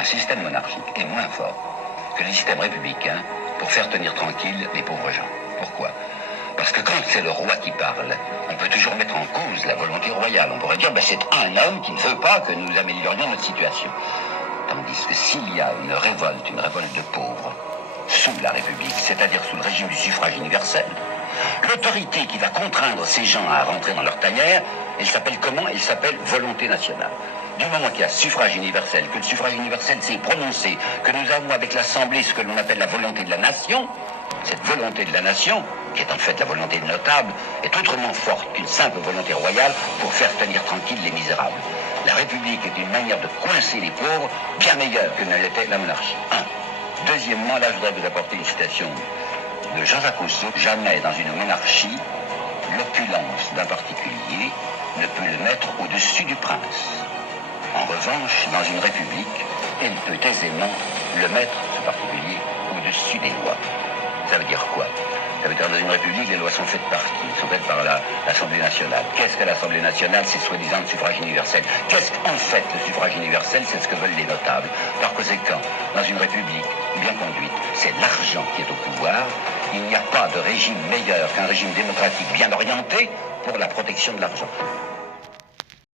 Un système monarchique est moins fort que le système républicain pour faire tenir tranquille les pauvres gens. Pourquoi ? Parce que quand c'est le roi qui parle, on peut toujours mettre en cause la volonté royale. On pourrait dire, c'est un homme qui ne veut pas que nous améliorions notre situation. Tandis que s'il y a une révolte de pauvres, sous la République, c'est-à-dire sous le régime du suffrage universel, l'autorité qui va contraindre ces gens à rentrer dans leur tanière, elle s'appelle comment ? Elle s'appelle volonté nationale. Du moment qu'il y a suffrage universel, que le suffrage universel s'est prononcé, que nous avons avec l'Assemblée ce que l'on appelle la volonté de la nation, cette volonté de la nation, qui est en fait la volonté de notable, est autrement forte qu'une simple volonté royale pour faire tenir tranquille les misérables. La République est une manière de coincer les pauvres bien meilleure que ne l'était la monarchie. Deuxièmement, là je voudrais vous apporter une citation de Jean-Jacques Rousseau. Jamais dans une monarchie, l'opulence d'un particulier ne peut le mettre au-dessus du prince. En revanche, dans une république, elle peut aisément le mettre, ce particulier, au-dessus des lois. Ça veut dire quoi ? Ça veut dire que dans une république, les lois sont faites par qui ? Elles sont faites par l'Assemblée nationale. Qu'est-ce que l'Assemblée nationale ? C'est soi-disant le suffrage universel. Qu'est-ce qu'en fait le suffrage universel ? C'est ce que veulent les notables. Par conséquent, dans une république bien conduite, c'est l'argent qui est au pouvoir. Il n'y a pas de régime meilleur qu'un régime démocratique bien orienté pour la protection de l'argent.